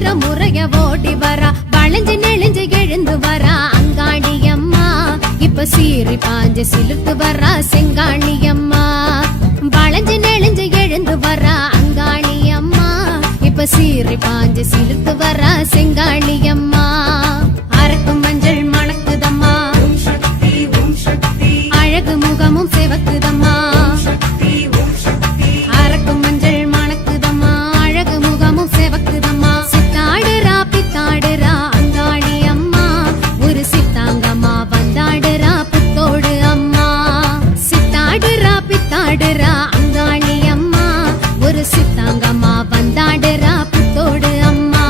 உதிர முறைய ஓடி வரா வளைஞ்சு நெளிஞ்சு எழுந்து வரா அங்காளி அம்மா இப்ப சீறி பாஞ்சு சிலுத்து வரா செங்காளி அம்மா வளைஞ்சு நெளிஞ்சு எழுந்து வரா அங்காளி அம்மா இப்ப சீறி பாஞ்சு சிலுத்து வரா செங்காளி அம்மா அரக்கும் மஞ்சள் மணக்குதம்மா அழகு முகமும் சிவக்குதம்மா அரக்கும் மஞ்சள் மணக்குதம்மா அழகு முகமும் சிவக்குதம்மா சித்தாடுறா பித்தாடுறா அங்காளி அம்மா ஒரு சித்தாங்கம்மா வந்தாடுறா புத்தோடு அம்மா சித்தாடுறா பித்தாடுறா அங்காளி அம்மா ஒரு சித்தாங்கம்மா வந்தாடுறா புத்தோடு அம்மா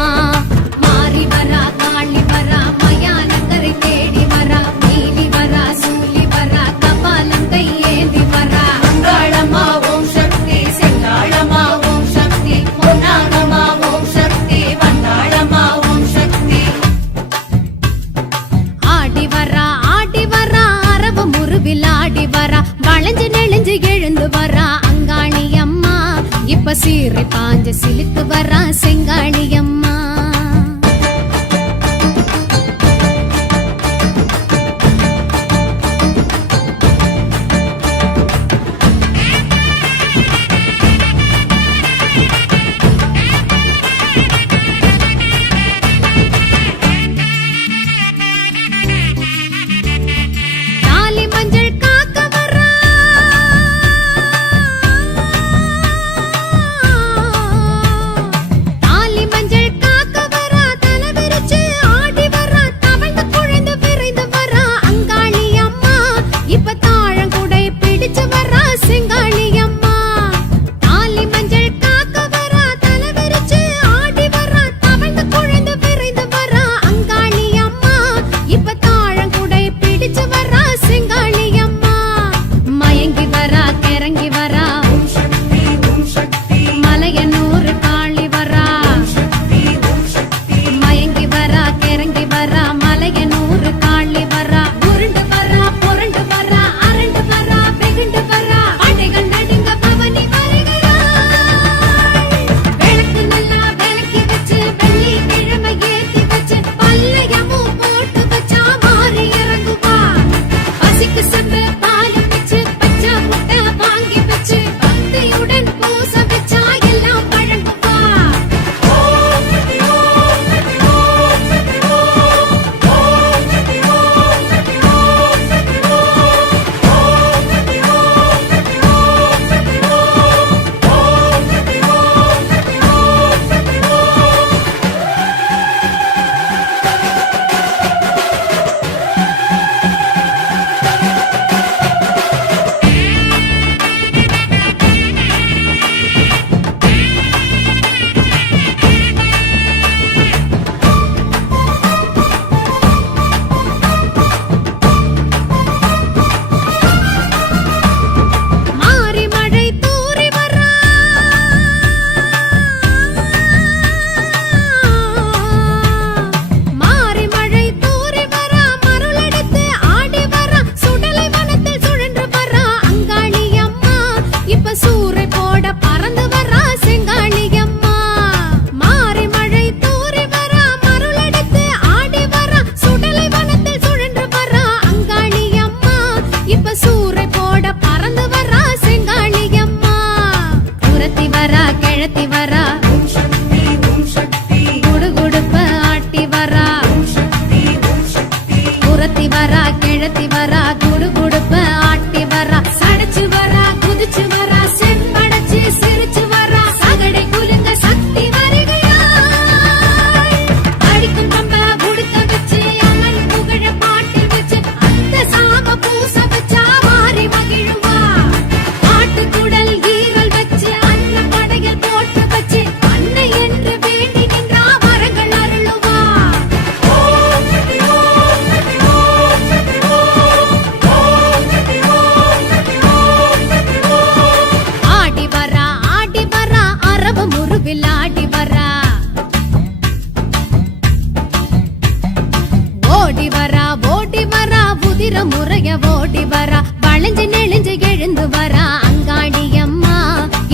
மாறி வரா காளி வரா மயானக்கரை தேடி வரா மீறி வரா சூலி வரா கபாலம் கையேந்தி வரா அங்காளம்மா ஓம் சக்தி செங்காளம்மா ஓம் சக்தி பொன்னாகம்மா ஓம் சக்தி வந்தாளம்மா ஓம் சக்தி ஆடி வரா அரவ முருவில் ஆடி வரா வளைஞ்சு நெளிஞ்சு எழுந்து வரா அங்காளி அம்மா இப்ப சீறி பாஞ்சு சிலுத்து வரா செங்காளி அம்மா தாலி மஞ்சள் காக்க வரா தாலி மஞ்சள் காக்க வரா தலை விரிச்சு ஆடி வரா தவழ்ந்து குழைந்து விரைந்து வரா அங்காளி அம்மா இப்ப தாழங்குடை பிடிச்சு வரா செங்காளி அம்மா தாலி மஞ்சள் காக்க வரா தலை விரிச்சு ஆடி வரா தவழ்ந்து குழைந்து விரைந்து வரா அங்காளி அம்மா இப்ப தாழங்குடை பிடிச்சு வரா செங்காளி அம்மா மயங்கி வரா கிறங்கி வரா மலையனூர் காளி வரா மயங்கி வரா கிறங்கி வரா மலையனூர் காளி வரா உருண்டு வரா புரண்டு வரா அரண்டு வரா வெகுண்டு வரா படைகள் நடுங்க பவனி வருகிறாள் விளக்கு நல்லா விளக்கி வச்சு வெள்ளி கிழமை ஏத்தி வச்சு பல்லையமும் போட்டு வச்சா மாறி இறங்குவா பசிக்கு சென்று பாலும் வச்சு பச்சை முட்டை வாங்கி வச்சு பக்தியுடன் பூச வச்சா எல்லாம் பழங்குவா மாறி மழை தூறி வரா மாறி மழை தூறி வரா மருளடித்து ஆடி வரா சுடலை வனத்தில் சுழன்று வரா அங்காளி அம்மா இப்ப சூறை போட பறந்து வரா செங்காளி அம்மா மாறி மழை தூறி வரா மருளடித்து ஆடி வரா சுடலை வனத்தில் சுழன்று வரா அங்காளி அம்மா இப்ப சூறை போட பறந்து வரா செங்காளி அம்மா புரத்தி வரா கிழத்தி வரா குடுகுடுப்ப ஆட்டி வரா புரத்தி வரா கிழத்தி வரா குடுகுடுப்ப ஆட்டி வரா சடைச்சு வரா குதிச்சு வரா செம்படைச்சு சிரிச்சு வரா சகடை குலுங்க சக்தி வருகிறாள் அடிக்கும் கம்ப உடுக்க வச்சு அம்மன் புகழ பாட்டி வச்சு அந்த சாம பூச வச்சா மாறி மகிழுவா ஆட்டுக்குடல் ஈரல் வச்சு அன்ன படையல் போட்டு வச்சு அன்னை என்று வேண்டி நின்றா வரங்கள் அருளுவா ஆடி வரா அரவ முருவில் ஆடி வரா ஓடி வரா உதிர முறைய ஓடி வரா வளைஞ்சு நெளிஞ்சு எழுந்து வரா அங்காளி அம்மா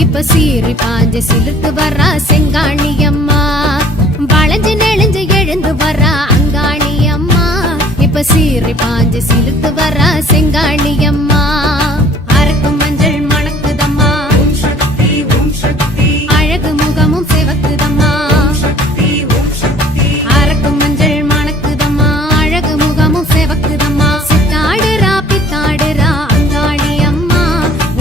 இப்ப சீறி பாஞ்சு சிலுத்து வரா செங்காளி அம்மா பாஞ்சு சிலுத்து வர செங்காளியம்மா அரக்கும் மஞ்சள் மணக்குதம்மா அழகு முகமும் சிவக்குதம்மா அரக்கும் மஞ்சள் மணக்குதம்மா அழகு முகமும் சிவக்குதம்மா சித்தாடுறா பித்தாடுறா அங்காளி அம்மா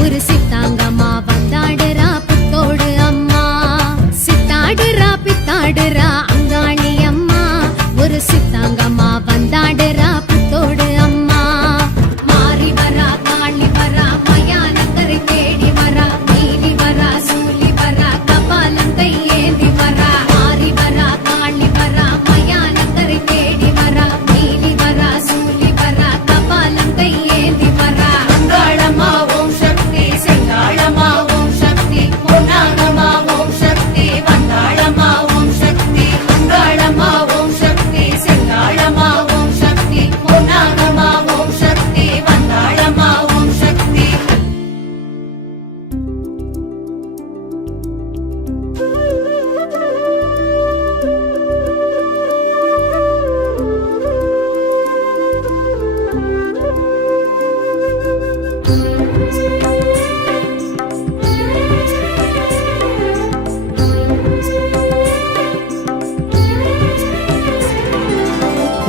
ஒரு சித்தாங்கம்மா வந்தாடுறா புத்தோடு அம்மா சித்தாடுறா பித்தாடுறா அங்காளி அம்மா ஒரு சித்தாங்கம்மா வந்தாடுறா புத்தோடு அம்மா மாறி வரா காளி வரா மயானக்கரை தேடி வரா நீலி வரா சூலி வரா கபாலங்கை ஏந்தி வரா மாறி வரா காளி வரா மயானக்கரை தேடி வரா நீலி வரா சூலி வரா கபாலங்கை ஏந்தி வரா அங்காளம்மா ஓம் சக்தி செங்காளம்மா ஓம் சக்தி பொன்னாகம்மா ஓம் சக்தி வந்தாளம்மா ஓம் சக்தி அங்காளம்மா ஓம் சக்தி செங்காளம்மா ஓம் சக்தி பொன்னாகம்மா ஓம் சக்தி வந்தாளம்மா ஓம் சக்தி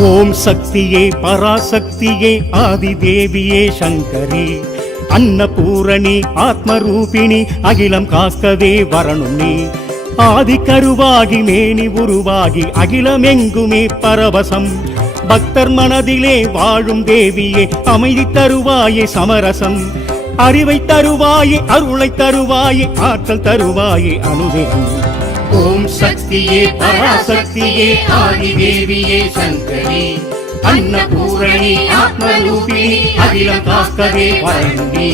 ஓம் சக்தியே பராசக்தியே ஆதிதேவியே சங்கரி அன்னபூரணி ஆத்மரூபிணி அகிலம் காக்கவே வரணும் நீ ஆதி கருவாகி மேனி உருவாகி அகிலமெங்குமே பரவசம் பக்தர் மனதிலே வாழும் தேவியே அமைதி தருவாயே சமரசம் அறிவை தருவாயே அருளை தருவாயே ஆற்றல் தருவாயே அனுதினம் ஓம் சக்தியே பராசக்தியே ஆதிதேவியே சங்கரி அன்னபூரணி ஆத்மரூபிணி அகிலம் காக்கவே வரணும் நீ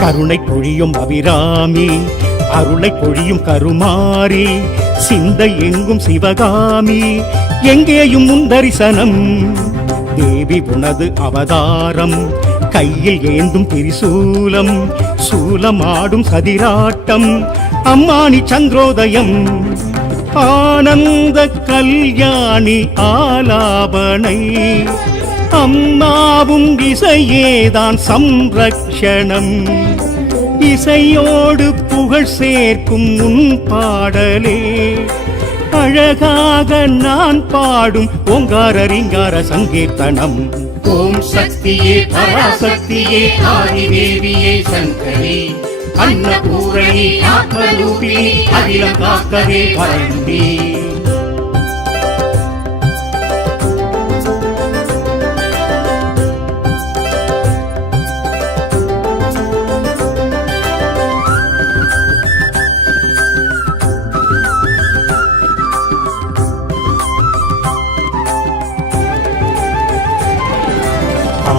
கருணை பொழியும் அபிராமி அருளை பொழியும் கருமாரி சிந்தை எங்கும் சிவகாமி எங்கேயும் முந்தரிசனம் தேவி உனது அவதாரம் கையில் ஏந்தும் திரிசூலம் சூலமாடும் சதிராட்டம் அம்மானி சந்திரோதயம் ஆனந்த கல்யாணி ஆலாபனை அம்மாவும் இசையேதான் சம்ரக்ஷணம் இசையோடு புகழ் சேர்க்கும் உன் பாடலே அழகாக நான் பாடும் ஓங்கார ரீங்கார சங்கீர்த்தனம் ஓம் சக்தியே பராசக்தியே ஆதிதேவியே சங்கரி அன்னபூரணி ஆத்மரூபிணி அகிலம் காக்கவே வரணும் நீ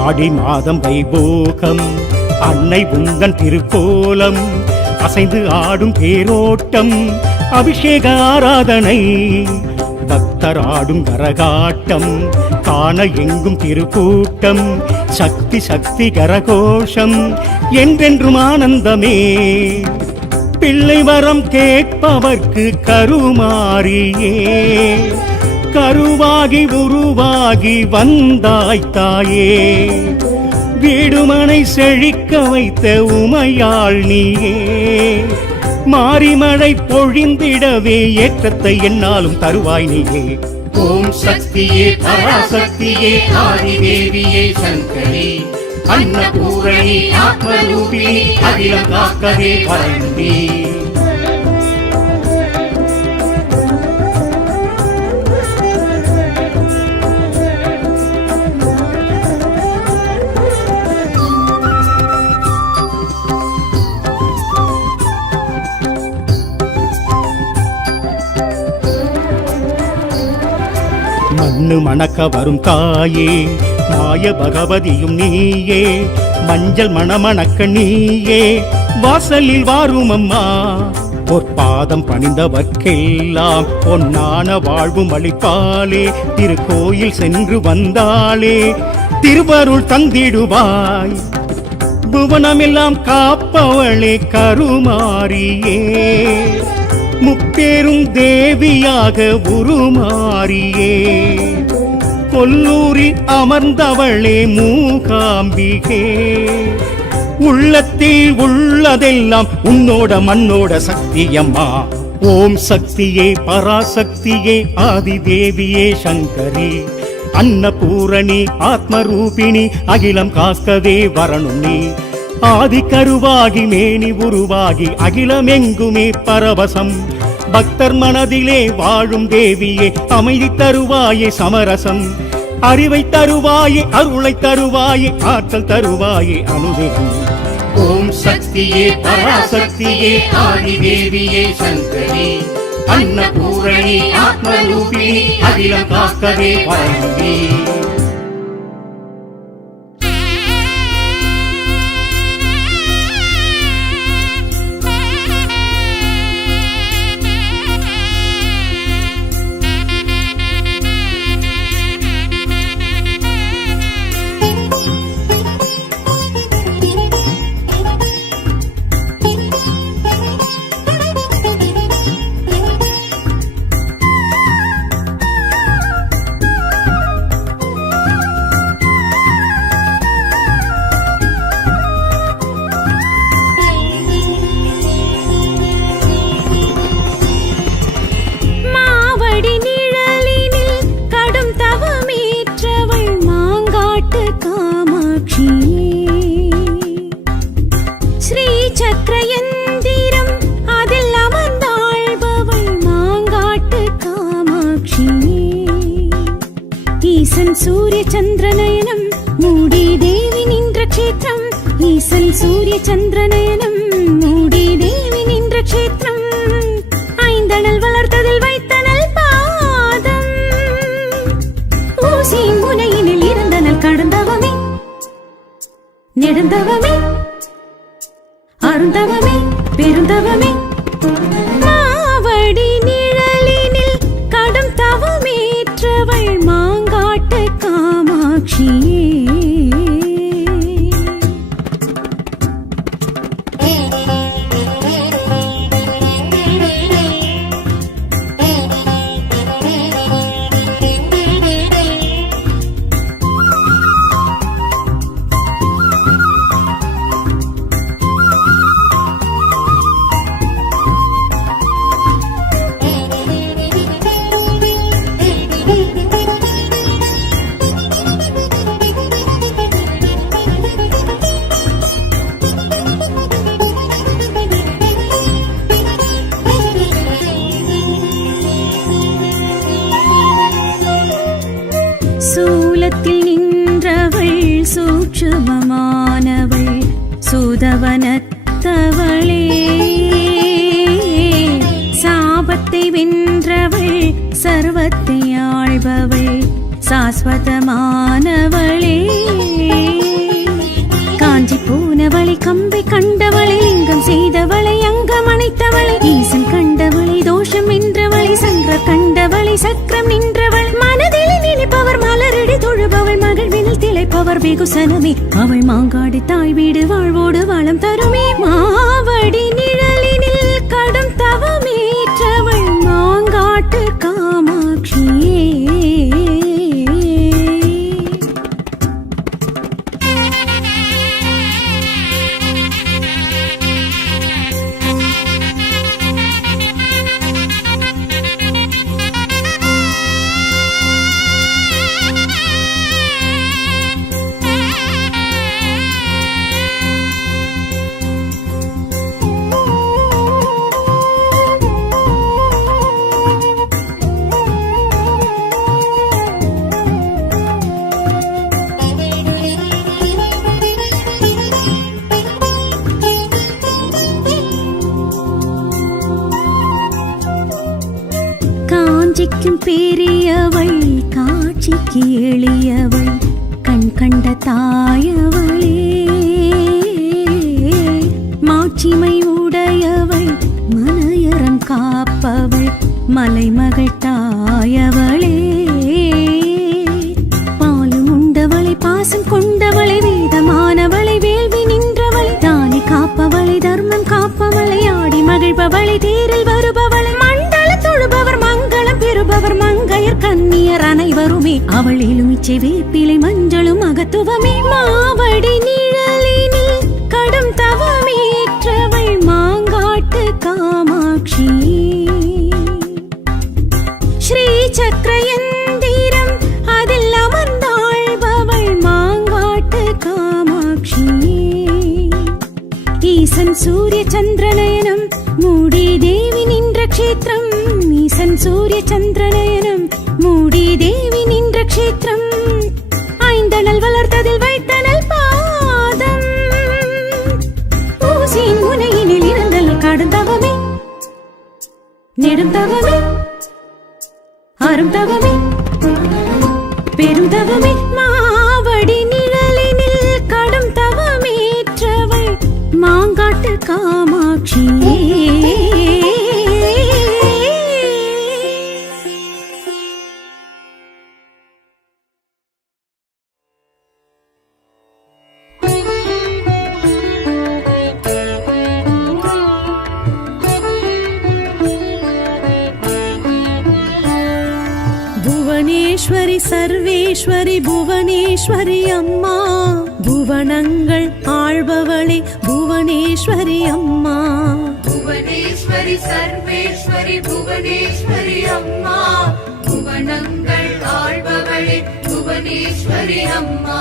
ஆடி மாதம் வைபோகம் அன்னை உந்தன் திருக்கோலம் அசைந்து ஆடும் தேரோட்டம் அபிஷேக ஆராதனை பக்தர் ஆடும் கரகாட்டம் காண எங்கும் திருக்கூட்டம் சக்தி சக்தி கரகோஷம் என்றென்றும் ஆனந்தமே பிள்ளை வரம் கேட்பவர்க்கு கருமாரியே கருவாகி உருவாகி வந்தாய் தாயே வீடுமனை செழிக்க வைத்த உமையாள் நீயே மாரிமழை பொழிந்திடவே ஏற்றத்தை என்னாலும் தருவாய் நீயே ஓம் சக்தியே பராசக்தியே ஆதிதேவியே சங்கரி அன்னபூரணி ஆத்மரூபிணி அகிலம் காக்கவே வரணும் நீ மண்ணு மணக்க வரும் தாயே மாய பகவதியும் நீயே மஞ்சள் மணமணக்க நீயே வாசலில் வாரும் அம்மா பொற்பாதம் பணிந்தவர்க்கெல்லாம் பொன்னான வாழ்வும் அளிப்பாளே, திருக்கோயில் சென்று வந்தாளே திருவருள் தந்திடுவாய். புவனமெல்லாம் காப்பவளே கருமாரியே, முப்பேரும் தேவியாக உருமாறியே, கொல்லூரில் அமர்ந்தவளே மூகாம்பிகே, உள்ளத்தில் உள்ளதெல்லாம் உன்னோட மண்ணோட சக்தியம்மா. ஓம் சக்தியே பராசக்தியே ஆதிதேவியே சங்கரி, அன்னபூரணி ஆத்மரூபிணி அகிலம் காக்கவே வரணும் நீ. ஆதி கருவாகி மேனி உருவாகி அகிலமெங்குமே பரவசம், பக்தர் மனதிலே வாழும் தேவியே அமைதி தருவாயே சமரசம். அறிவை தருவாயே அருளை தருவாயே ஆற்றல் தருவாயே அனுதினம். ஓம் சக்தியே பராசக்தியே ஆதிதேவியே சங்கரி, அன்னபூரணி ஆத்மரூபிணி அகிலம் காக்கவே வரணும் நீ. சூரிய சந்திரநயனம் மூடி தேவி நின்ற க்ஷேத்திரம், ஈசன் சூரிய சந்திரநயனம் மூடி தேவி நின்ற க்ஷேத்திரம், ஐந்தனல் வளர்த்ததில் வைத்தனல் பாதம், ஊசி முனையினில் இருந்தனல் கடந்தவமே நெடுந்தவமே அருந்தவமே பெருந்தவமே, மாவடி நிழலினில் கடும் தவமேற்றவள் மாங்காட்டு காமாட்சியே. சூலத்தில் நின்றவள் சூட்சுமமானவள் சூதவனத்தவளே, சாபத்தை வென்றவள் சர்வத்தை ஆள்பவள் சாஸ்வதமானவளே, காஞ்சி போனவளை கம்பை கண்டவளை லிங்கம் செய்தவளை அங்கம் அணைத்தவளை ஈசன் கண்டவளை தோஷம் வென்றவளை சங்கர் கண்டவளை சக்கரம் நின்றவள் மனதில் நினைப்பவர் மலரடி தொழுபவள் மகிழ்வினில் திளைப்பவர் வெகுசனமே அவள் மாங்காடு தாய் வீடு வாழ்வோடு வளம் தருமே. மாவடி நிழலினில் கடும் தவமேற்றவள் மாங்காட்டு காமாட்சியே. காஞ்சிக்கும் பெரியவள் காட்சிக்கு எளியவள் கண் கண்ட தாயவளே, மாட்சிமை உடையவள் மனைய காப்பவள் மலைமகள் தாயவளே. பாலும் உண்டவளை பாசம் கொண்டவளை வேதமானவளை வேள்வி நின்றவளை தானி காப்பவளை தர்மம் காப்பவளை ஆடி மகிழ்பவளை தேரில் வருபவளை மண்டல தொழுபவர் மங்களம் பெறுபவர் மங்கையர் கன்னியர் அனைவருமே அவள் எலுமிச்சை வேப்பிலை மஞ்சளும் மகத்துவமே. மாவடி நிழலினில் கடும் தவமேற்றவள் மாங்காட்டு காமாட்சி. ஸ்ரீ சக்கரயந்திரம் அதில் அமர்ந்தாள்பவள் மாங்காட்டு காமாட்சி. ஈசன் சூரிய சந்திரநயனம் மூடி தேவி நின்ற க்ஷேத்திரம். ஈசன் சூரிய சந்திரநயனம் மூடி தேவி நின்ற க்ஷேத்திரம். ஐந்தனல் வளர்த்ததில் வைத்தனல் பாதம் ஊசியின் முனையினில் இருந்தல் கடுந்தவமே நெடுந்தவமே அருந்தவமே பெருந்தவமே. மாவடி நிழலினில் கடும் தவமேற்றவள் மாங்காட்டு காமாட்சி. புவனேஸ்வரி சர்வேஸ்வரி புவனேஸ்வரி அம்மா. புவனங்கள் ஆள்பவளே புவனேஸ்வரி அம்மா. புவனேஸ்வரி சர்வேஸ்வரி புவனேஸ்வரி அம்மா. புவனங்கள் ஆள்பவளே புவனேஸ்வரி அம்மா.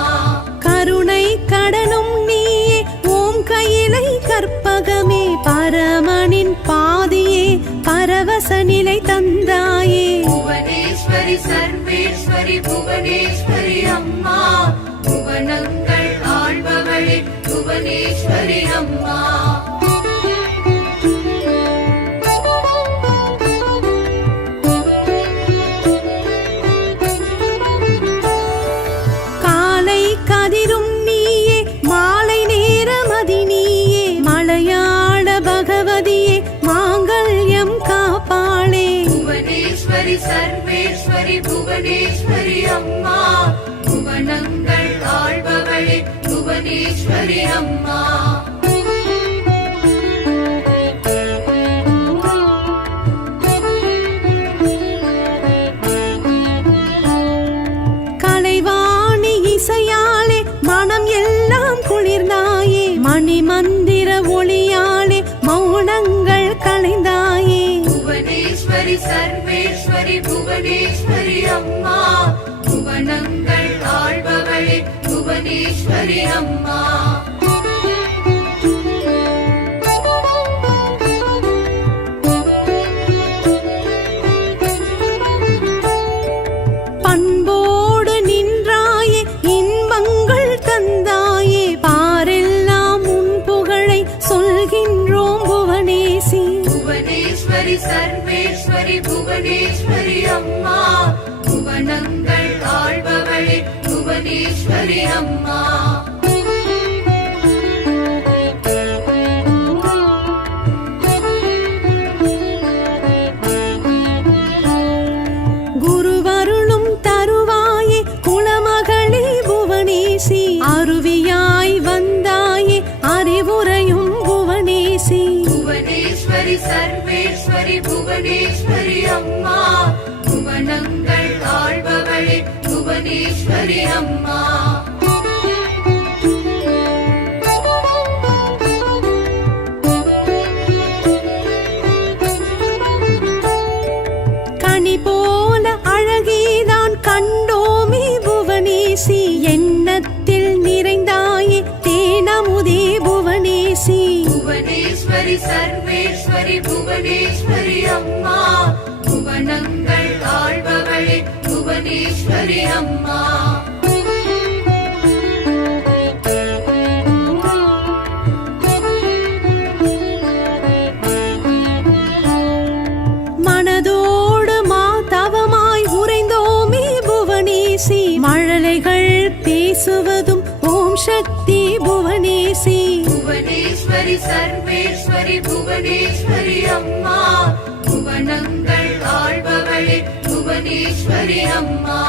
கருணை கடலும் நீயே ஓம் கையிலை கற்பகமே பரமனின் பாதியே பரவச நிலை தந்தாயே. புவனேஸ்வரி சர்வேஸ்வரி புவனேஸ்வரி அம்மா. புவனங்கள் ஆள்பவளே புவனேஸ்வரி அம்மா. காலை கதிரும் நீயே மாலை நேரமதி நீயே மலையாள பகவதியே மாங்கல்யம் காப்பாளே. புவனேஸ்வரி சர்வேஸ்வரி புவனேஸ்வரி அம்மா. புவனங்கள் ஆள்பவளே புவனேஸ்வரி அம்மா. கலைவாணி இசையாலே மனம் எல்லாம் குளிர்ந்தாயே மணி மந்திர ஒளியாலே மௌனங்கள் களைந்தாயே. புவனேஸ்வரி சர்வேஸ்வரி புவனேஸ்வரி அம்மா. புவனங்கள் ஆள்பவளே புவனேஸ்வரி அம்மா. பண்போடு நின்றாயே இன்பங்கள் தந்தாயே பாரெல்லாம் உன் புகழை சொல்கின்றோம் புவனேசி. புவனேஸ்வரி சர்வேஸ்வரி புவனேஸ்வரி அம்மா. புவனங்கள் ஆள்பவளே புவனேஸ்வரி அம்மா. குருவருளும் தருவாயே குலமகளே புவனேசி. அருவியாய் வந்தாயே அறிவுரையும் புவனேசி. புவனேஸ்வரி சர்வேஸ்வரி புவனேஸ்வரி அம்மா. புவனங்கள் ஆள்பவளே புவனேஸ்வரி அம்மா. கனி போல அழகேதான் கண்டோமே புவனேசி. எண்ணத்தில் நிறைந்தாயே தேனமுதே புவனேசி. புவனேஸ்வரி சர்வேஸ்வரி புவனேஸ்வரி அம்மா. புவனங்கள் ஆள்பவளே புவனேஸ்வரி அம்மா. மனதோடு மாதவமாய் உறைந்தோமே புவனேசி. மழலைகள் பேசுவதும் ஓம் சக்தி புவனேசி. புவனேஸ்வரி சர்வேஸ்வரி புவனேஸ்வரி அம்மா. புவன அம்மா.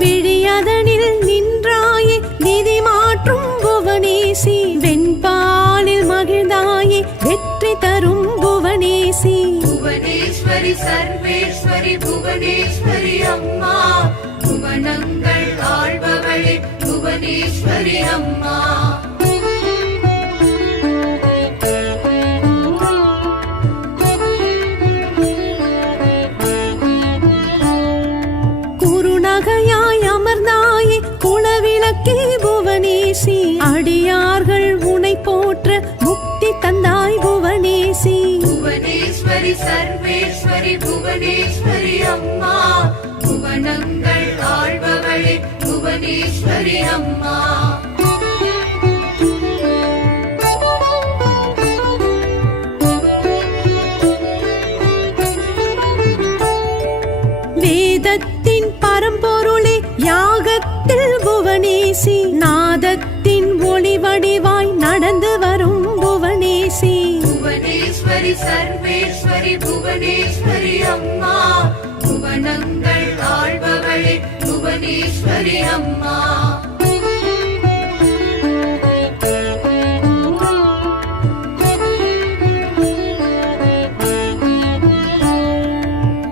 விழியதனில் நின்றாயே நிதி மாற்றும் புவனேசி, வெண்பாலில் மகிழ்ந்தாயே வெற்றி தரும் புவனேசி. புவனேஸ்வரி சர்வேஸ்வரி புவனேஸ்வரி அம்மா, புவனங்கள் ஆள்பவளே புவனேஸ்வரி அம்மா. குறுநகையாய் அமர்ந்தாயே குலவிளக்கே புவனேசி, அடியார்கள் உனை போற்ற முக்தி தந்தாய் புவனேசி. புவனேஸ்வரி சர்வேஸ்வரி புவனேஸ்வரி அம்மா, புவனங்கள் ஆள்பவளே புவனேஸ்வரி அம்மா. வேதத்தின் பரம்பொருளே யாகத்தில் புவனேசி, நாதத்தின் ஒளி வடிவாய் நடந்து வரும் புவனேசி. புவனேஸ்வரி சர்வேஸ்வரி புவனேஸ்வரி அம்மா, புவனங்கள் ஆள்பவளே புவனேஸ்வரி அம்மா.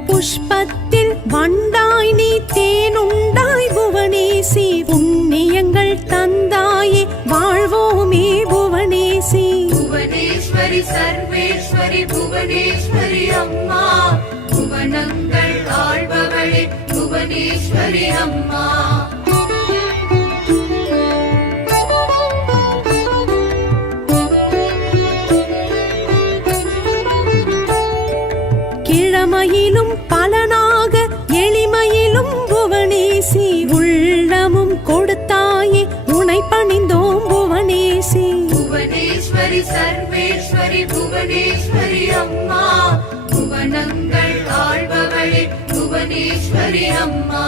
புஷ்பத்தில் வண்டாய் நீ தேனுண்டாய் புவனேசி, புண்ணியங்கள் தந்தாயே வாழ்வோமே புவனேசி. புவனேஸ்வரி சர்வேஸ்வரி புவனேஸ்வரி அம்மா, புவனங்கள் ஆள்பவளே புவனேஸ்வரி அம்மா. கிழமையிலும் பலனாக எளிமையிலும் புவனேசி, உள்ளமும் கொடுத்தாயே உனை பணிந்தோம் புவனேசி. புவனேஸ்வரி சர்வேஸ்வரி புவனேஸ்வரி அம்மா, புவனங்கள் ஆள்பவளே புவனேஸ்வரி அம்மா.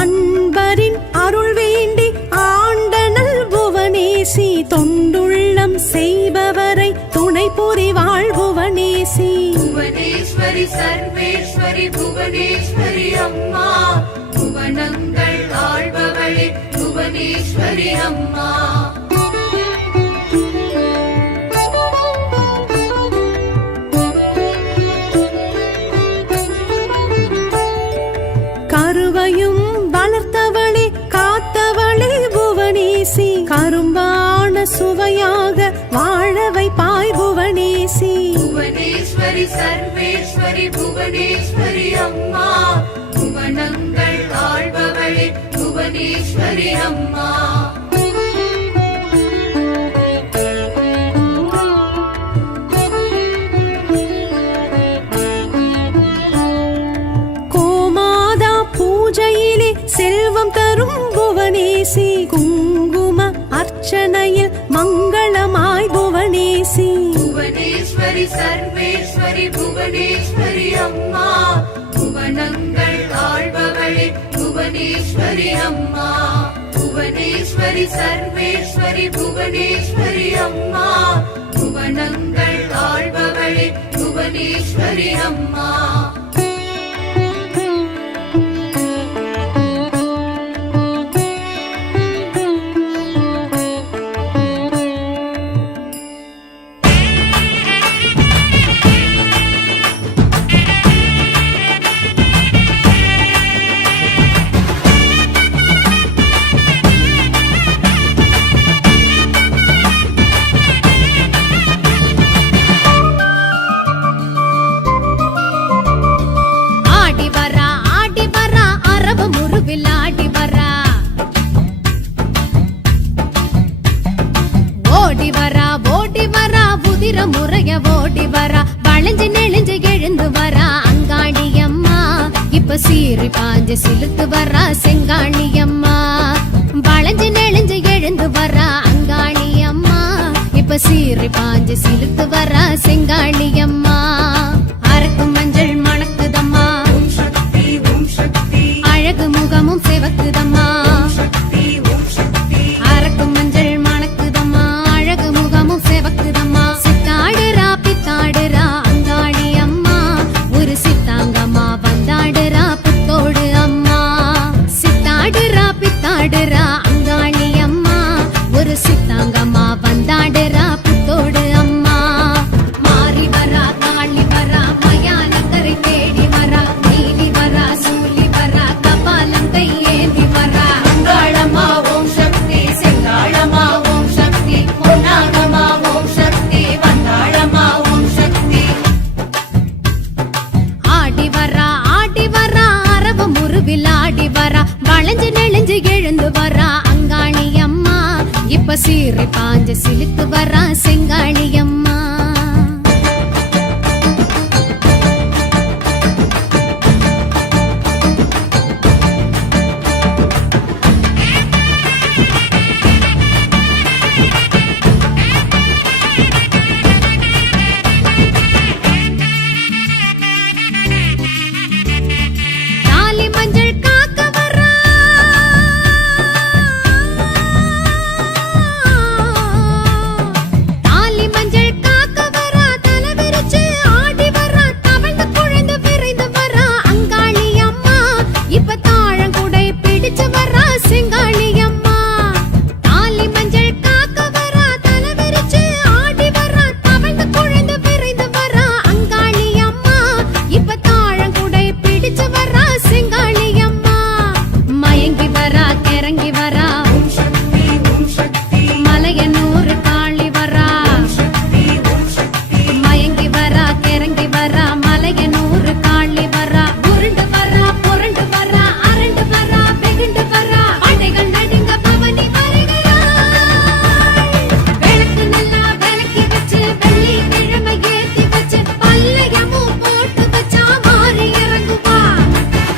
அன்பரின் அருள் வேண்டி ஆண்டனல் புவனேசி, தொண்டுள்ளம் செய்பவரை துணை புரிவாள் புவனேசி. புவனேஸ்வரி சர்வேஸ்வரி புவனேஸ்வரி அம்மா, புவனங்கள் ஆள்பவளே புவனேஸ்வரி அம்மா. கருவையும் வளர்த்தவளே காத்தவளே புவனேசி, கரும்பான சுவையாக வாழ வைப்பாய் புவனேசி. புவனேஸ்வரி சர்வேஸ்வரி புவனேஸ்வரி அம்மா, புவனங்கள் ஆள்பவளே புவனேஸ்வரி அம்மா. கோமாதா பூஜையிலே செல்வம் தரும் புவனேசி, குங்கும அர்ச்சனையில் மங்களமாய் புவனேசி. புவனேஸ்வரி சர்வேஸ்வரி புவனேஸ்வரி அம்மா, புவனங்கள் ஆள்பவளே புவனேஸ்வரி அம்மா. புவனேஸ்வரி சர்வேஸ்வரி புவனேஸ்வரி அம்மா, புவனங்கள் ஆள்பவளே புவனேஸ்வரி அம்மா. முறைய ஓடி வரா, வளைஞ்சு நெளிஞ்சு எழுந்து வரா அங்காடி அம்மா. இப்ப சீறி பாஞ்சு சிலுத்து வரா செங்காணி அம்மா. வளைஞ்சு நெளிஞ்சு எழுந்து வரா அங்காளி அம்மா. இப்ப சீறி பாஞ்சு சிலுத்து வரா செங்காணி அம்மா. அரக்கு சித்தாங்கம்மா வந்தாடுறா புத்தோடு அம்மா. மாறி வரா காளி வரா மயானக்கரை தேடி வரா, நீலி வரா சூலி வரா கபாலம் கையேந்தி வரா. அங்காளம்மா ஓம் சக்தி, செங்காளம்மா ஓம் சக்தி, பொன்னாகம்மா ஓம் சக்தி, வந்தாளம்மா ஓம் சக்தி. ஆடி வரா அரவ முருவில் ஆடி வரா, வளைஞ்சு நெளிஞ்சு எழுந்து வரா அங்காளி அம்மா. இப்ப சீறி பாஞ்சு சிலுத்து வரா செங்காளி அம்மா. தாலி மஞ்சள் காக்க வரா, தாலி மஞ்சள் காக்க வரா, தலை விரிச்சு ஆடி வரா, தவழ்ந்து குழைந்து விரைந்து வரா அங்காளி அம்மா. இப்ப தாழங்குடை பிடிச்சு வரா செங்காளி அம்மா. தாலி மஞ்சள் காக்க வரா, தலை விரிச்சு ஆடி வரா, தவழ்ந்து குழைந்து விரைந்து வரா அங்காளி அம்மா. இப்ப தாழங்குடை பிடிச்சு வரா செங்காளி அம்மா. மயங்கி வரா கிறங்கி வரா ஓம் சக்தி, ஓம் சக்தி, மலையனூர் காளி வரா. சக்தி, ஓம் சக்தி. மயங்கி வரா கிறங்கி வரா மலையனூர் காளி வரா. உருண்டு வரா புரண்டு வரா அரண்டு வரா வெகுண்டு வரா, படைகள் நடுங்க பவனி வருகிறாள். விளக்கு நல்லா விளக்கி வச்சு வெள்ளி கிழமை ஏத்தி வச்சு பல்லையமும் போட்டு வச்சா மாறி இறங்குவா.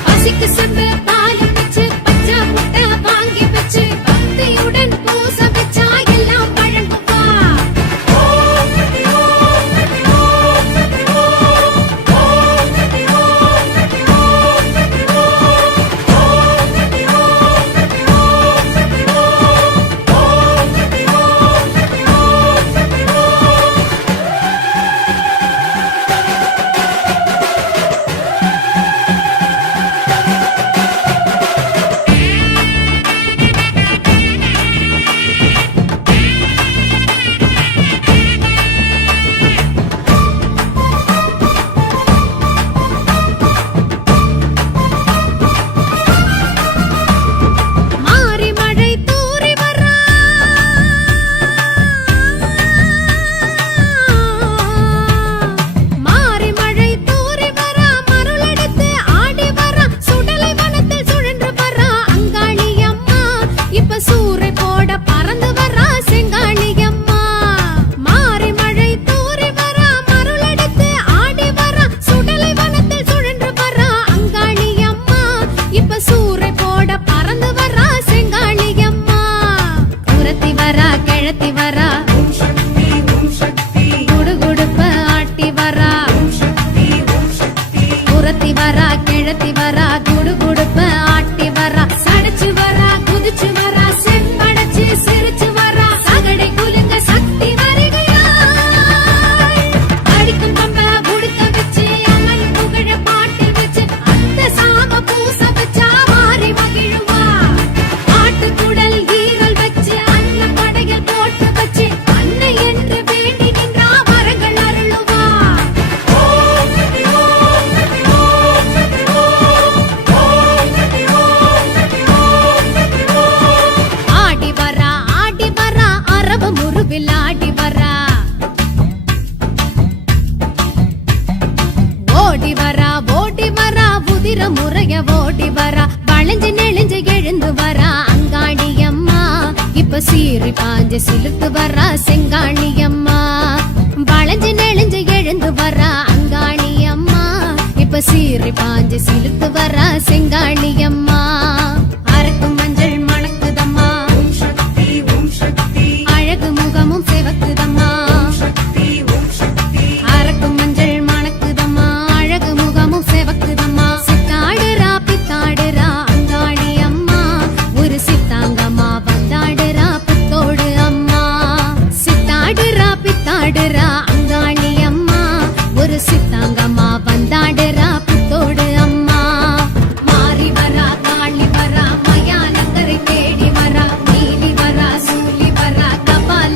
பசிக்கு செம்பு பால் வச்சு பச்சை முட்டை வாங்கி வச்சு பக்தியுடன் பூச வச்சா எல்லாம் வழங்குவா. ஓம் சக்தி, ஓம் சக்தி, ஓம் சக்தி, ஓம். ஓம் சக்தி, ஓம் சக்தி, ஓம் சக்தி, ஓம். ஓம் சக்தி, ஓம் சக்தி, ஓம் சக்தி, ஓம். ஓம் சக்தி, ஓம் சக்தி, ஓம் சக்தி, ஓம். மாறி மழை தூறி வரா, மாறி மழை தூறி வரா, மருளெடுத்து ஆடி வரா, சுடலை வனத்தில் சுழன்று வரா அங்காளி அம்மா. இப்ப சூறை போட பறந்து வரா செங்காளி அம்மா. மாறி மழை தூறி வரா, மருளெடுத்து ஆடி வரா, சுடலை வனத்தில் சுழன்று வரா அங்காளி அம்மா. இப்ப சூறை போட பறந்து வரா செங்காளி அம்மா. குரத்தி வரா கிழத்தி வரா, ஓம் சக்தி, ஓம் சக்தி, குடுகுடுப்ப ஆட்டி வரா. ஓம் சக்தி, ஓம் சக்தி. குரத்தி வரா கிழத்தி வரா, குடுகுடுப்ப ஆட்டி வரா. சடைச்சு வரா குதிச்சு வரா, செம்படைச்சு சிரிச்சு வரா, சகடை குலுங்க சக்தி வருகிறாள். அடிக்கும் கம்ப உடுக்க வச்சு அம்மன் புகழ பாட்டி வச்சு அந்த சாம பூச வச்சா மாறி மகிழுவா. ஆட்டுக்குடல் ஈரல் வச்சு அன்ன படையல் போட்டு வச்சு அன்னை என்று வேண்டி நின்றா வரங்கள் அருளுவா. ஓம் சக்தி, ஓம் சக்தி, ஓம் சக்தி, ஓம். ஓம் சக்தி, ஓம் சக்தி, ஓம் சக்தி, ஓம். ஆடி வரா அரவ முருவில் ஆடி வரா. ஓடி வரா உதிர முறைய ஓடி வரா, வளைஞ்சு நெளிஞ்சு எழுந்து வரா அங்காளி அம்மா. இப்ப சீறி பாஞ்சு சிலுத்து வரா செங்காளி அம்மா. வளைஞ்சு நெளிஞ்சு எழுந்து வரா அங்காளி அம்மா. இப்ப சீறி பாஞ்சு சிலுத்து வரா செங்காளி அம்மா. அரக்கும் மஞ்சள் மணக்குதம்மா, ஓம் சக்தி, ஓம் சக்தி, அழகு முகமும் சிவக்குதம்மா. ஓம் சக்தி, ஓம் சக்தி. அரக்கும் மஞ்சள் மணக்குதம்மா, அழகு முகமும் சிவக்குதம்மா. சித்தாடுறா பித்தாடுறா அங்காளி அம்மா, ஒரு சித்தாங்கம்மா வந்தாடுறா புத்தோடு அம்மா. சித்தாடுறா பித்தாடுறா அங்காளி அம்மா, ஒரு சித்தாங்கம்மா வந்தாடுறா புத்தோடு அம்மா. மாறி வரா காளி வரா மயானக்கரை தேடி வரா, நீலி வரா சூலி வரா கபால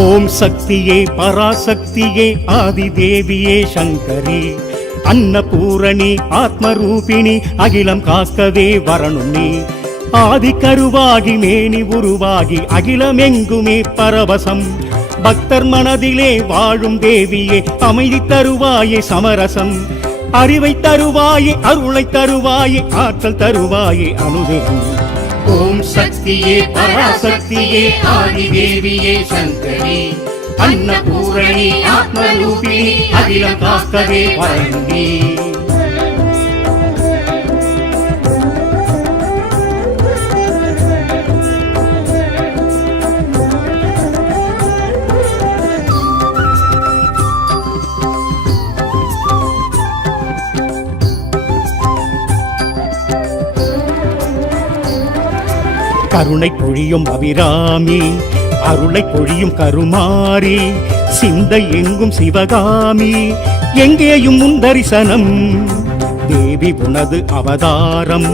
ஓம் சக்தியே பராசக்தியே ஆதிதேவியே சங்கரி அன்னபூரணி ஆத்மரூபிணி அகிலம் காக்கவே வரணும் நீ ஆதி கருவாகி மேனி உருவாகி அகிலமெங்குமே பரவசம் பக்தர் மனதிலே வாழும் தேவியே அமைதி தருவாயே சமரசம் அறிவை தருவாயே அருளை தருவாயே ஆற்றல் தருவாயே அனுதினம் ஓம் சக்தியே பராசக்தியே ஆதிதேவியே சங்கரி அன்னபூரணி ஆத்மரூபிணி அகிலம் காக்கவே வரணும் நீ கருணை பொழியும் அபிராமி அருளை பொழியும் கருமாரி சிந்தை எங்கும் சிவகாமி எங்கேயும் முந்தரிசனம் தேவி உனது அவதாரம்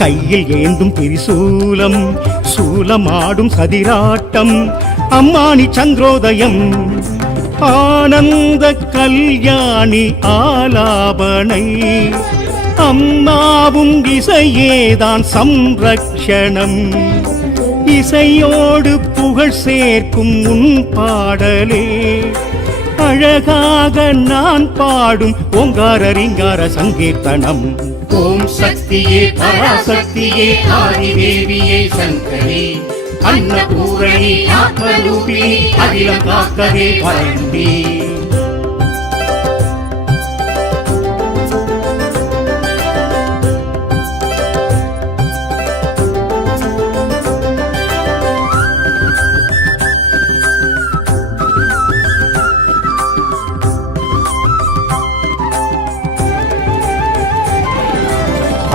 கையில் ஏந்தும் திரிசூலம் சூலமாடும் சதிராட்டம் அம்மானி சந்திரோதயம் ஆனந்த கல்யாணி ஆலாபனை அம்மாவும் இசையேதான் சம்ரக்ஷணம் இசையோடு புகழ் சேர்க்கும் உன் பாடலே அழகாக நான் பாடும் ஓங்கார ரீங்கார சங்கீர்த்தனம் ஓம் சக்தியே பராசக்தியே ஆதிதேவியே சங்கரி அன்னபூரணி ஆத்மரூபிணி அகிலம் காக்கவே வரணும் நீ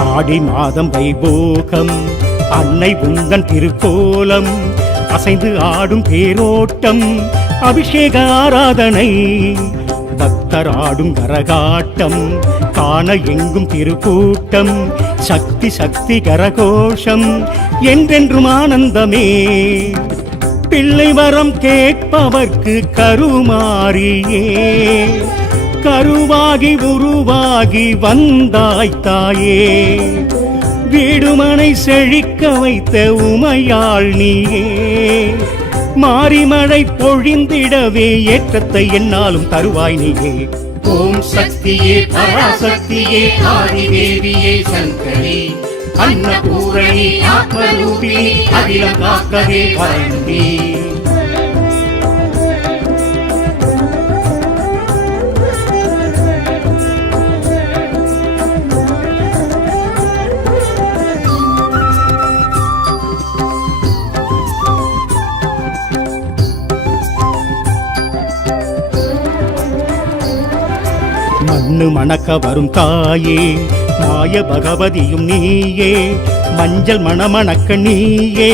ஆடி மாதம் வைபோகம் அன்னை உந்தன் திருக்கோலம் அசைந்து ஆடும் தேரோட்டம் அபிஷேக ஆராதனை பக்தர் ஆடும் கரகாட்டம் காண எங்கும் திருக்கூட்டம் சக்தி சக்தி கரகோஷம் என்றென்றும் ஆனந்தமே பிள்ளை வரம் கேட்பவர்க்கு கருமாரியே கருவாகி உருவாகி வந்தாய் தாயே வீடுமனை செழிக்க வைத்த உமையாள் நீயே மாரிமழை பொழிந்திடவே ஏற்றத்தை என்னாலும் தருவாய் நீயே ஓம் சக்தியே பராசக்தியே ஆதிதேவியே சங்கரி அன்னபூரணி ஆத்மரூபிணி அகிலம் காக்கவே வரணும் நீ மண்ணு மணக்க வரும் தாயே மாய பகவதியும் நீயே மஞ்சள் மணமணக்க நீயே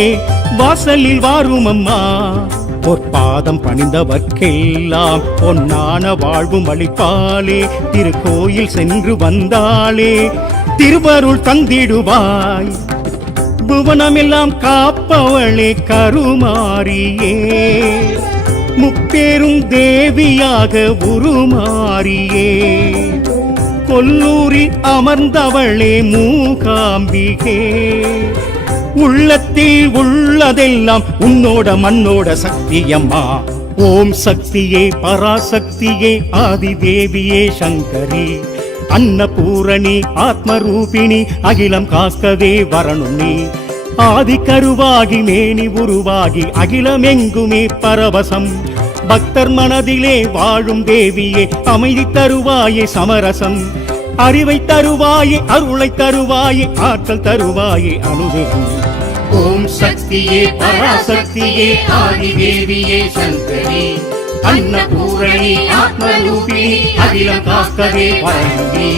வாசலில் வாரும் அம்மா பொற்பாதம் பணிந்தவர்க்கெல்லாம் பொன்னான வாழ்வும் அளிப்பாளே திருக்கோயில் சென்று வந்தாளே திருவருள் தந்திடுவாய் புவனமெல்லாம் காப்பவளே கருமாரியே முப்பேரும் தேவியாக உருமாறியே கொல்லூரில் அமர்ந்தவளே மூகாம்பிகே உள்ளத்தில் உள்ளதெல்லாம் உன்னோட மண்ணோட சக்தியம்மா ஓம் சக்தியே பராசக்தியே ஆதிதேவியே சங்கரி அன்னபூரணி ஆத்மரூபிணி அகிலம் காக்கவே வரணும் நீ ஆதி கருவாகி மேனி உருவாகி அகிலமெங்குமே பரவசம் பக்தர் மனதிலே வாழும் தேவியே அமைதி தருவாயே சமரசம் அறிவை தருவாயே அருளை தருவாயே ஆற்றல் தருவாயே அனுதினம் ஓம் சக்தியே பராசக்தியே ஆதிதேவியே சங்கரி அன்னபூரணி ஆத்மரூபிணி அகிலம் காக்கவே வரணும் நீ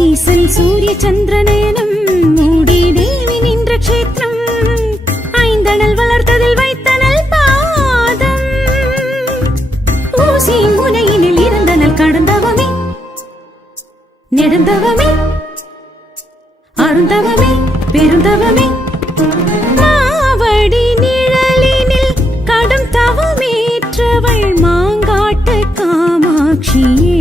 ஈசன் சூரிய சந்திரனேனும் மூடி தேவி நின்ற க்ஷேத்திரம் ஐந்தனல் வளர்த்ததில் வைத்தனல் பாதம் ஊசி முனையினில் இருந்தனல் கடந்தவமே நெடுந்தவமே அருந்தவமே பெருந்தவமே மாவடி நிழலினில் கடும் தவமேற்றவள் மாங்காட்டு காமாட்சியே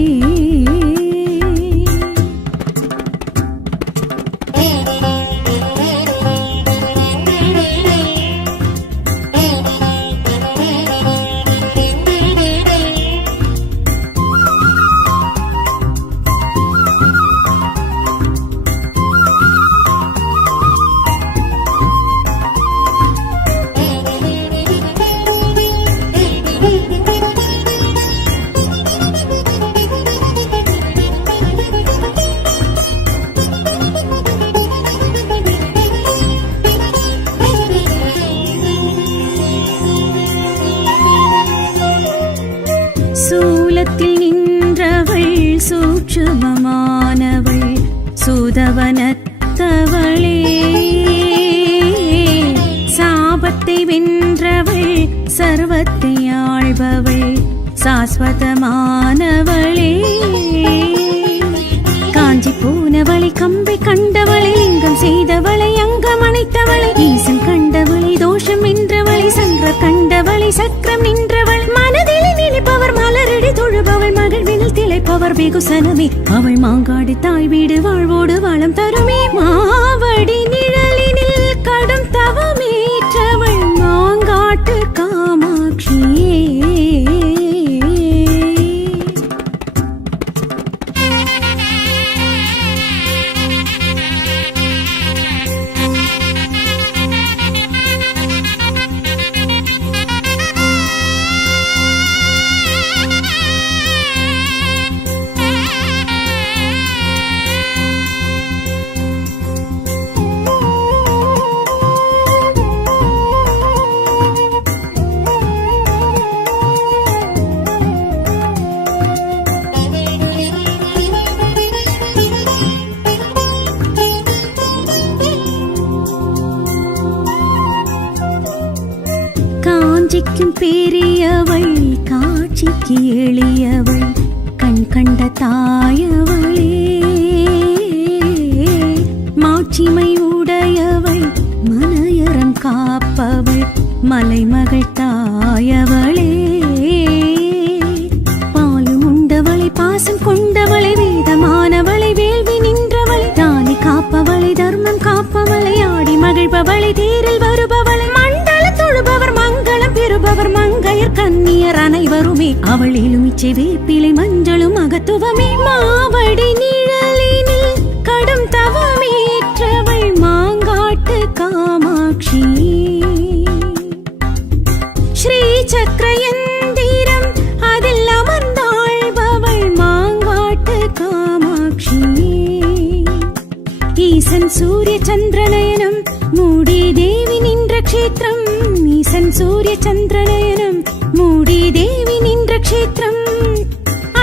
சூலத்தில் நின்றவள் சூட்சுமமானவள் சூதவனத்தவளே சாபத்தை வென்றவள் சர்வத்தை ஆள்பவள் சாஸ்வதமானவளே காஞ்சி போனவளை கம்பை கண்டவளை லிங்கம் செய்தவளை அங்கம் அணைத்தவளை ஈசன் கண்டவளை தோஷம் வென்றவளை சங்க கண்டவளை சக்கரம் நின்றவள் மனதில் நினைப்பவர் மலரடி தொழுபவள் மகிழ்வினில் திளைப்பவர் வெகுசனமே அவள் மாங்காடு தாய் வீடு வாழ்வோடு வளம் தருமே மாவடி நிழலினில் கடும் தவமேற்றவள் மாங்காட்டு காமாட்சியே காஞ்சிக்கும் பெரியவள் காட்சிக்கு எளியவள் கண் கண்ட தாயவளே மாட்சிமை உடையவள் மனையறம் காப்பவள் மலைமகள் தாயவளே பாலும் உண்டவளை பாசம் கொண்டவளை வேதமானவளை வேள்வி நின்றவளை தானி காப்பவளை தர்மம் காப்பவளை ஆடி மகிழ்பவளை தேரில் வருபவளை மண்டல தொழுபவர் மங்களம் பெறுபவர் மங்கையர் கன்னியர் அனைவருமே அவள் எலுமிச்சை வேப்பிலை மஞ்சளும் மகத்துவமே மாவடி நிழலினில் கடும் தவமேற்றவள் மாங்காட்டு காமாட்சி ஸ்ரீ சக்கரயந்திரம் அதில் அமர்ந்தாள்பவள் மாங்காட்டு காமாட்சி ஈசன் சூரிய சந்திரனயனம் மூடி தேவி நின்ற க்ஷேத்திரம் ஈசன் சூரிய சந்திரனயனம் மூடி தேவி நின்ற க்ஷேத்திரம்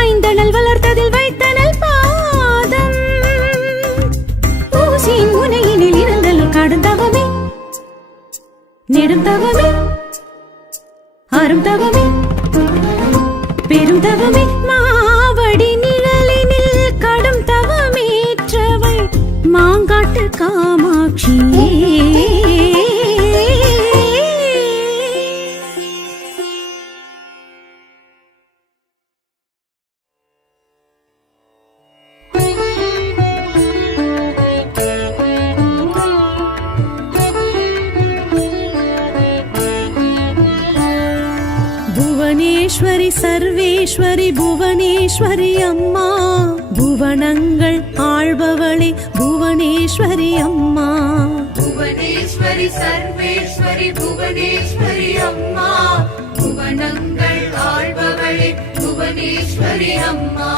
ஐந்தனல் வளர்த்ததில் வைத்தனல் பாதம் ஊசியின் முனையினில் இருந்தல் கடந்தவமே நெடுந்தவமே அருந்தவமே பெருந்தவமே மாவடி நிழலினில் கடும் தவமேற்றவள் மாங்காட்டு காமாட்சியே புவனேஸ்வரி சர்வேஸ்வரி புவனேஸ்வரி அம்மா புவனங்கள் ஆள்பவளே புவனேஸ்வரி அம்மா புவனேஸ்வரி சர்வேஸ்வரி புவனேஸ்வரி அம்மா புவனங்கள் ஆள்பவளே புவனேஸ்வரி அம்மா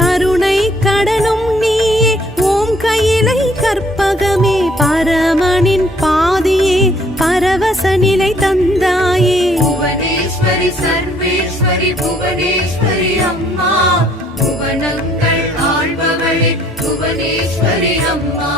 கருணை கடலும் நீயே ஓம் கையிலை கற்பகமே பரமனின் பாதியே பரவச நிலை தந்தாயே புவனேஸ்வரி சர்வேஸ்வரி புவனேஸ்வரி அம்மா புவனங்கள் ஆள்பவளே புவனேஸ்வரி அம்மா.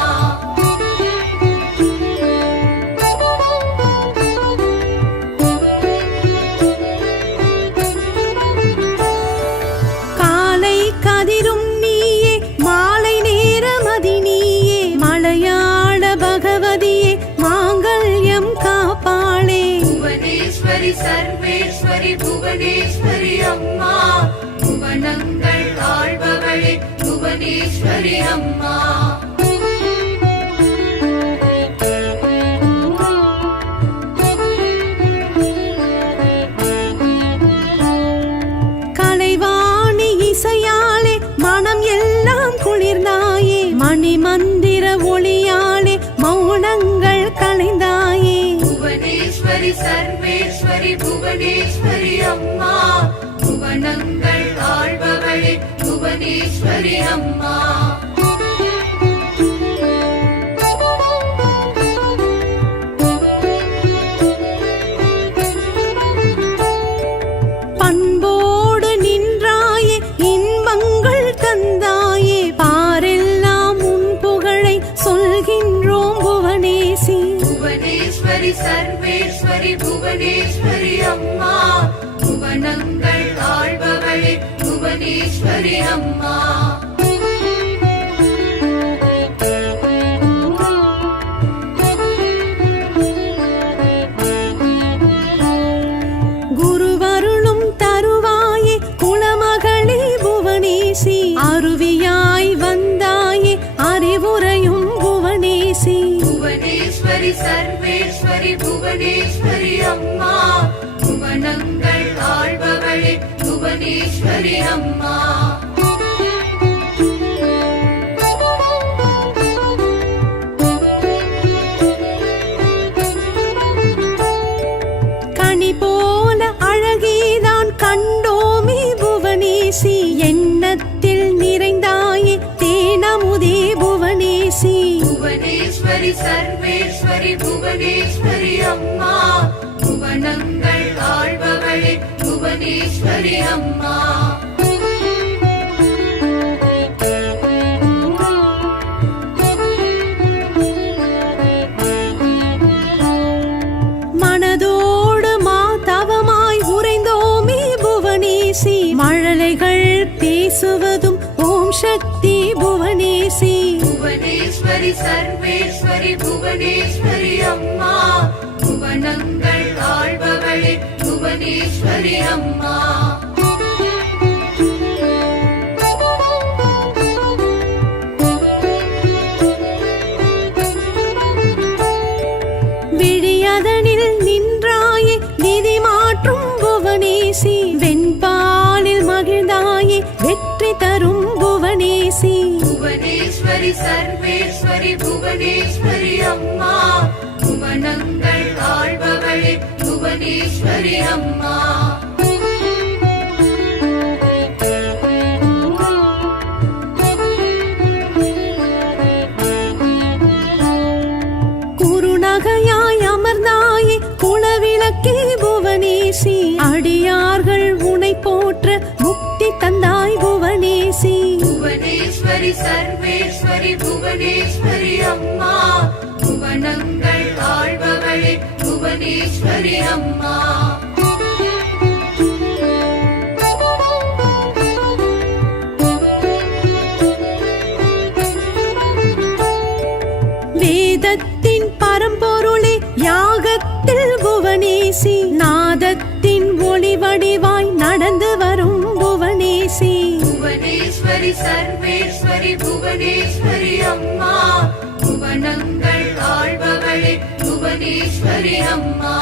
காலை கதிரும் நீயே, மாலை நேரமதி நீயே, மலையாள பகவதியே, மாங்கல்யம் காப்பாளே. புவனேஸ்வரி சர்வேஸ்வரி புவனேஸ்வரி அம்மா, புவனங்கள் ஆள்பவளே புவனேஸ்வரி அம்மா. கலைவாணி இசையாலே மனம் எல்லாம் குளிர்ந்தாயே, மணி மந்திர ஒளியாலே மௌனங்கள் கலைந்தாயே. புவனேஸ்வரி சர்வேஸ்வரி புவனேஸ்வரி அம்மா, புவனங்கள் ஆள்பவளே புவனேஸ்வரி அம்மா. பண்போடு நின்றாயே, இன்பங்கள் தந்தாயே, பாரெல்லாம் உன் புகழை சொல்கின்றோம் புவனேசி. புவனேஸ்வரி சர்வேஸ்வரி புவனேஸ்வரி அம்மா, புவனங்கள் ஆள்பவளே புவனேஸ்வரி அம்மா. குருவருளும் தருவாயே, குலமகளே புவனேசி, அருவியாய் வந்தாயே, அறிவுரையும் புவனேசி. புவனேஸ்வரி சர்வேஸ்வரி புவனேஸ்வரி அம்மா, புவனங்கள் ஆள்பவளே புவனேஸ்வரி அம்மா. கனி போல அழகேதான் கண்டோமே புவனேசி, எண்ணத்தில் நிறைந்தாயே தேனமுதே புவனேசி. புவனேஸ்வரி சர்வேஸ்வரி புவனேஸ்வரி அம்மா, புவனங்கள் ஆள்பவளே புவனேஸ்வரி அம்மா. மனதோடு மாதவமாய் உறைந்தோமே புவனேசி, மழலைகள் பேசுவதும் ஓம் சக்தி புவனேசி. புவனேஸ்வரி சர்வேஸ்வரி புவனேஸ்வரி அம்மா, புவனங்கள் ஆள்பவளே புவனேஸ்வரி அம்மா. விழியதனில் நின்றாயே, விதி மாற்றும் புவனேசி, வெண்பாலில் மகிழ்ந்தாயே, வெற்றி தரும் புவனேசி. புவனேஸ்வரி சர்வேஸ்வரி புவனேஸ்வரி அம்மா, புவனங்கள் ஆள்பவளே புவனேஸ்வரி அம்மா. குறுநகையாய் அமர்ந்தாயே, குலவிளக்கே புவனேசி, அடியார்கள் உனை போற்ற முக்தி தந்தாய் புவனேசி. புவனேஸ்வரி சர்வேஸ்வரி புவனேஸ்வரி அம்மா, புவனங்கள் ஆள்பவளே புவனேஸ்வரி அம்மா. வேதத்தின் பரம்பொருளே யாகத்தில் புவனேசி, நாதத்தின் ஒளி வடிவாய் நடந்து வரும் புவனேசி. புவனேஸ்வரி சர்வேஸ்வரி புவனேஸ்வரி அம்மா, புவனங்கள் ஆள்பவளே புவனேஸ்வரி அம்மா.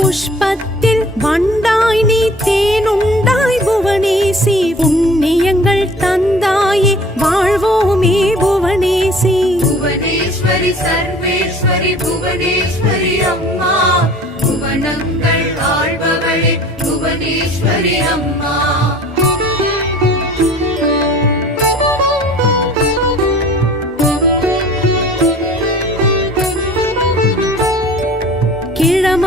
புஷ்பத்தில் வண்டாய் நீ தேனுண்டாய் புவனேசி, புண்ணியங்கள் தந்தாயே வாழ்வோமே புவனேசி. புவனேஸ்வரி சர்வேஸ்வரி புவனேஸ்வரி அம்மா, புவனங்கள் ஆள்பவளே புவனேஸ்வரி அம்மா.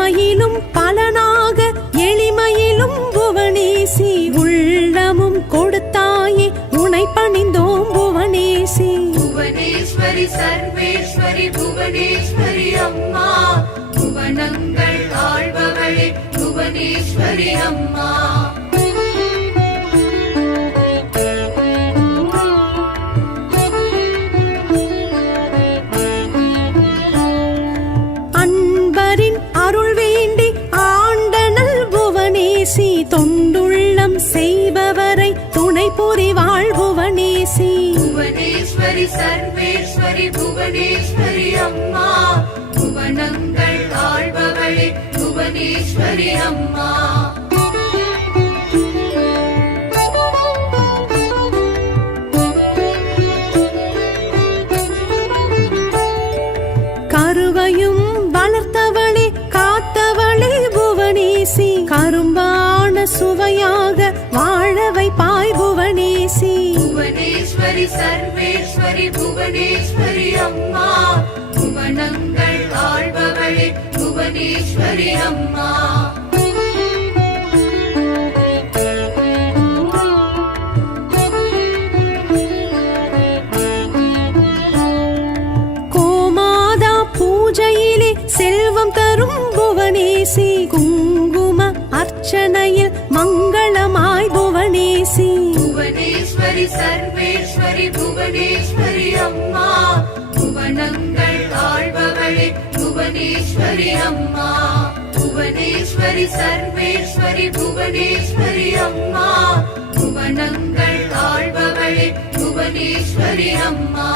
வறுமையிலும் பலனாக எளிமையிலும் புவனேசி உள்ளமும் கொடுத்தாயே உனை பணிந்தோம் புவனேசி. புவனேஸ்வரி சர்வேஸ்வரி புவனேஸ்வரி அம்மா புவனங்கள் ஆள்பவளே புவனேஸ்வரி அம்மா. அன்பரின் அருள் வேண்டி ஆண்டனல் புவனேசி தொண்டுள்ளம் செய்பவரை துணை புரிவாள் புவனேசி. புவனேஸ்வரி சர்வேஸ்வரி புவனேஸ்வரி அம்மா புவனங்கள் ஆள்பவளே புவனேஸ்வரி அம்மா. கருவையும் வளர்த்தவளே காத்தவளே புவனேசி கரும்பான சுவையாக வாழ வைப்பாய் புவனேசி. புவனேஸ்வரி சர்வேஸ்வரி புவனேஸ்வரி அம்மா புவனங்கள் ஆள்பவளே புவனேஸ்வரி அம்மா. கோமாதா பூஜையிலே செல்வம் தரும் புவனேசி குங்கும அர்ச்சனையில் மங்களமாய் புவனேசி. புவனேஸ்வரி சர்வேஸ்வரி புவனேஸ்வரி அம்மா புவனங்கள் ஆள்பவளே புவனேஸ்வரி அம்மா. புவனேஸ்வரி சர்வேஸ்வரி புவனேஸ்வரி அம்மா புவனங்கள் ஆள்பவளே புவனேஸ்வரி அம்மா.